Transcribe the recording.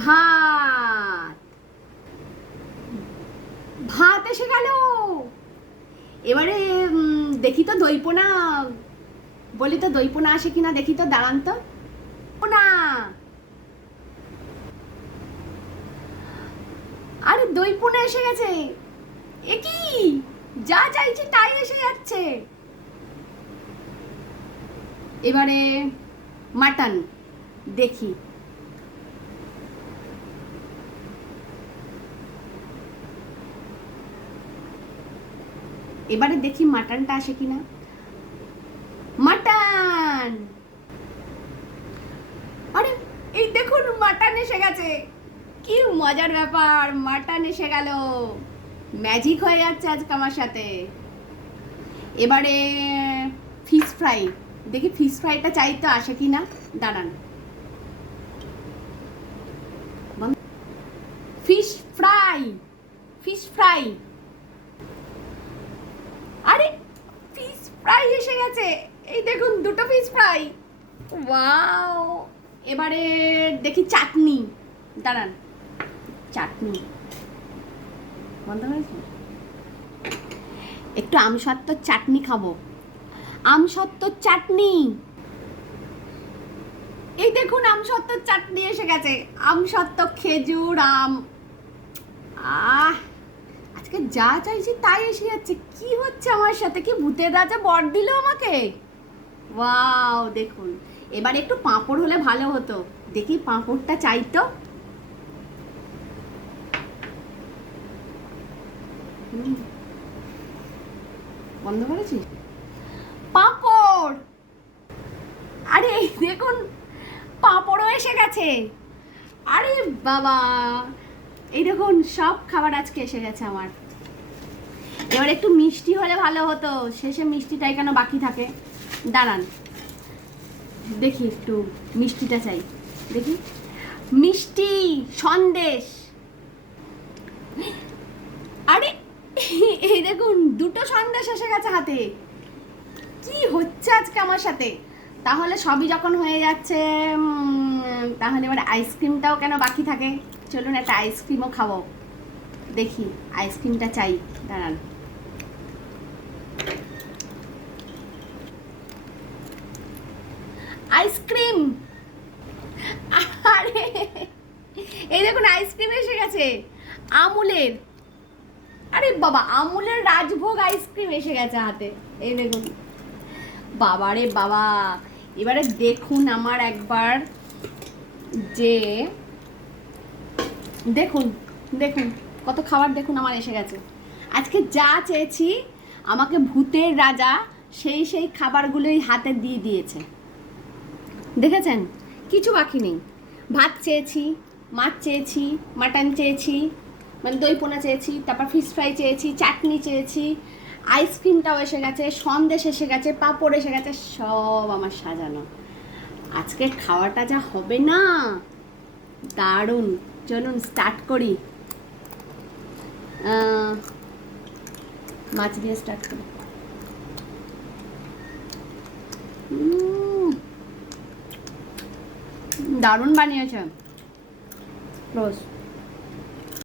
ভাত। ভাত এসে গেল। এবারে দেখি তো দইপোনা, বলি তো দইপোনা আসে কিনা, দেখি তো, দাঁড়ান তো। না, আরে দইপোনা এসে গেছে। এ কি, যা চাইছি তাই এসে যাচ্ছে। এবারে মাটন দেখি। এবারে দেখি মাটনটা আসে কিনা। মাটন, আরে এই দেখুন মাটন এসে গেছে। কি মজার ব্যাপার, মাটন এসে গেল। ম্যাজিক হয়ে যাচ্ছে আজকে আমার সাথে। এবারে ফিশ ফ্রাই দেখি, ফিশ ফ্রাইটা চাই তো আসে কিনা, দাঁড়ান। ফিশ ফ্রাই, ফিশ ফ্রাই, আরে ফিশ ফ্রাই এসে গেছে। এই দেখুন দুটো ফিশ ফ্রাই, ওয়াও। এবারে দেখি চাটনি, দাঁড়ান, চাটনি বন্ধ হয়েছে। একটু আমসত্ত্বর চাটনি খাবো, আমসত্ত্বর চাটনি। এই দেখুন আমসত্ত্বর চাটনি এসে গেছে, আমসত্ত্ব, খেজুর, আম। আহ, আজকে যা চাইছি তাই এসে যাচ্ছে। কি হচ্ছে আমার সাথে, কি ভূতের রাজা বর দিল আমাকে। ওয়াও, দেখুন। এবার একটু পাঁপড় হলে ভালো হতো, দেখি পাঁপড়টা চাই তো। বন্ধ করেছিস? পাঁপড়, আরে এই দেখুন পাঁপড়ও এসে গেছে। আরে বাবা, এই দেখুন সব খাবার আজকে এসে গেছে আমার। এবার একটু মিষ্টি হলে ভালো হতো, শেষে মিষ্টিটাই কেন বাকি থাকে। দাঁড়ান দেখি, একটু মিষ্টিটা চাই, দেখি। মিষ্টি, সন্দেশ। আরে এই দেখুন দুটো সন্দেশ এসে গেছে হাতে। কি হচ্ছে আজকে আমার সাথে। তাহলে সবই যখন হয়ে যাচ্ছে, তাহলে এবার আইসক্রিমটাও কেন বাকি থাকে। চলুন একটা আইসক্রিমও খাবো, দেখি আইসক্রিমটা চাই, দাঁড়ান। আইসক্রিম, আরে এই দেখুন আইসক্রিম এসে গেছে আমুলের। আরে বাবা, আমুলের রাজভোগ আইসক্রিম এসে গেছে হাতে, এই দেখুন। বাবা রে বাবা, এবারে দেখুন আমার একবার, যে দেখুন দেখুন কত খাবার দেখুন আমার এসে গেছে। আজকে যা চেয়েছি আমাকে ভূতের রাজা সেই সেই খাবারগুলোই হাতে দিয়ে দিয়েছে, দেখেছেন, কিছু বাকি নেই। ভাত চেয়েছি, মাছ চেয়েছি, মাটন চেয়েছি, মানে দই পোনা চেয়েছি, তারপর ফিশ ফ্রাই চেয়েছি, চাটনি চেয়েছি, আইসক্রিমটাও এসে গেছে, সন্দেশ এসে গেছে, পাঁপড় এসে গেছে, সব আমার সাজানো। আজকে খাওয়াটা যা হবে না, দারুণ। চলুন স্টার্ট করি, মাছ দিয়ে স্টার্ট করি। দারুণ বানিয়েছে, রোজ।